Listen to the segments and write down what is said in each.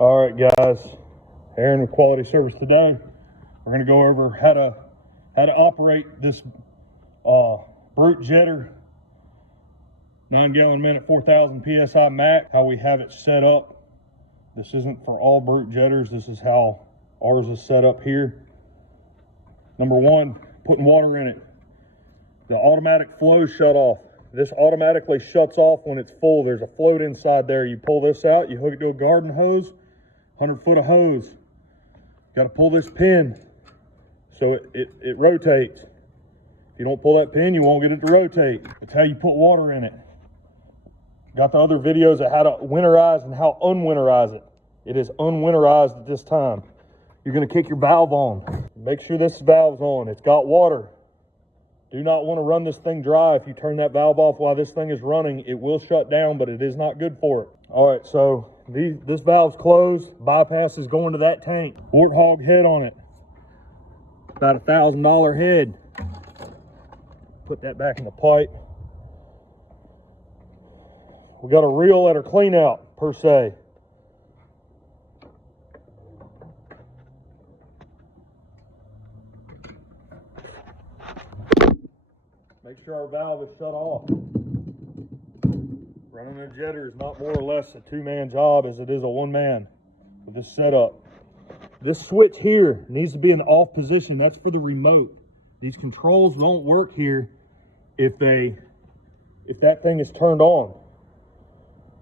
All right, guys, Aaron with Quality Service today. We're going to go over how to operate this Brute Jetter 9 gallon minute 4,000 psi max. How we have it set up. This isn't for all Brute Jetters. This is how ours is set up here. Number one, putting water in it. The automatic flow shut off. This automatically shuts off when it's full. There's a float inside there. You pull this out, you hook it to a garden hose, 100 foot of hose. Got to pull this pin so it rotates. If you don't pull that pin, you won't get it to rotate. That's how you put water in it. Got the other videos of how to winterize and how unwinterize it. It is unwinterized at this time. You're going to kick your valve on. Make sure this valve's on. It's got water. Do not want to run this thing dry. If you turn that valve off while this thing is running, it will shut down, but it is not good for it. All right, so this valve's closed. Bypass is going to that tank. Warthog head on it. About $1,000 head. Put that back in the pipe. We got a reel at our clean out, per se. Make sure our valve is shut off. Running a jetter is not more or less a two-man job as it is a one-man with this setup. This switch here needs to be in the off position. That's for the remote. These controls won't work here if that thing is turned on.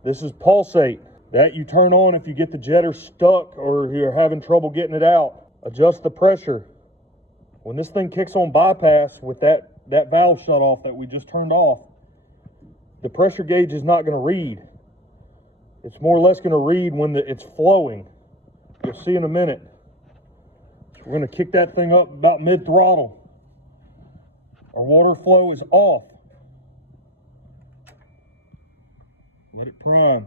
This is pulsate. That you turn on if you get the jetter stuck or you're having trouble getting it out. Adjust the pressure. When this thing kicks on bypass with that valve shut off that we just turned off, the pressure gauge is not going to read. It's more or less going to read when it's flowing. You'll see in a minute. We're going to kick that thing up about mid-throttle. Our water flow is off. Let it prime.